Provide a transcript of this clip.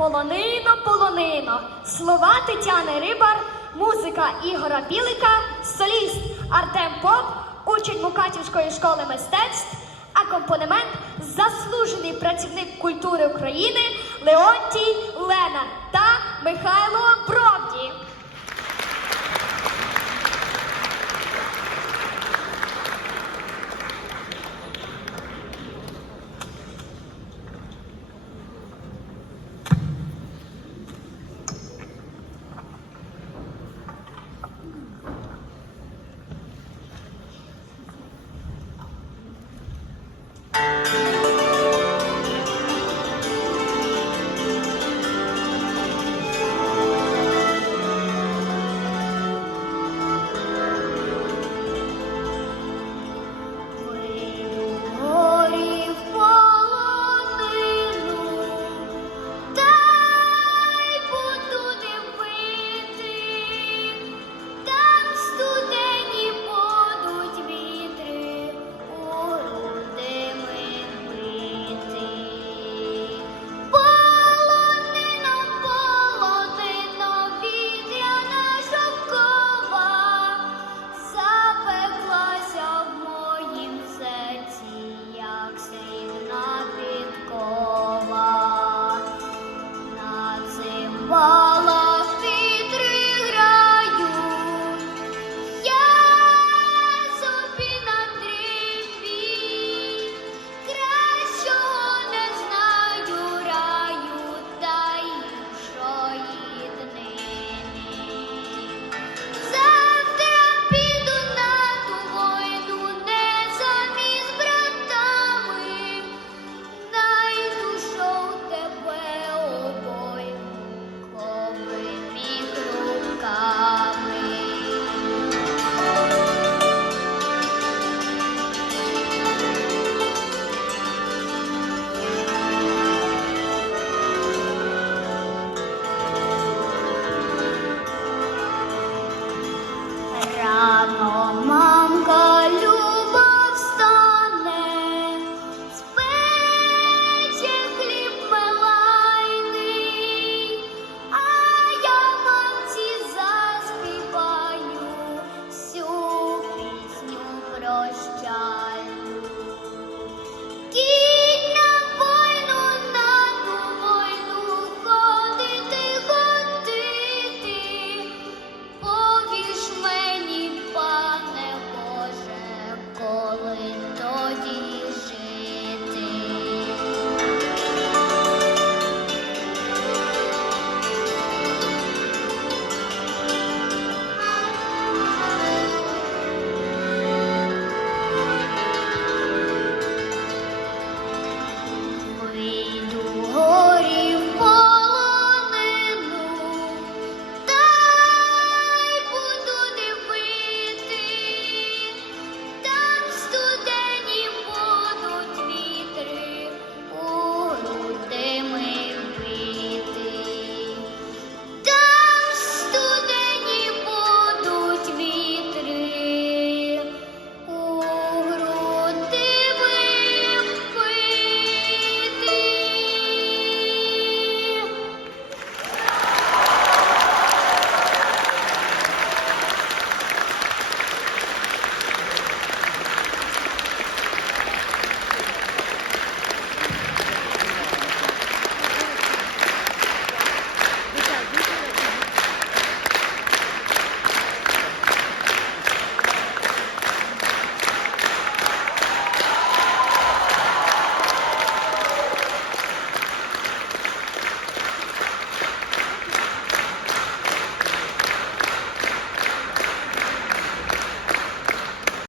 Полонино, полонино. Слова Тетяни Рибар, музика Ігора Білика, соліст Артем Поп, учень Мукачівської школи мистецтв, акомпанемент заслужений працівник культури України Леонтій Лена та Михайло.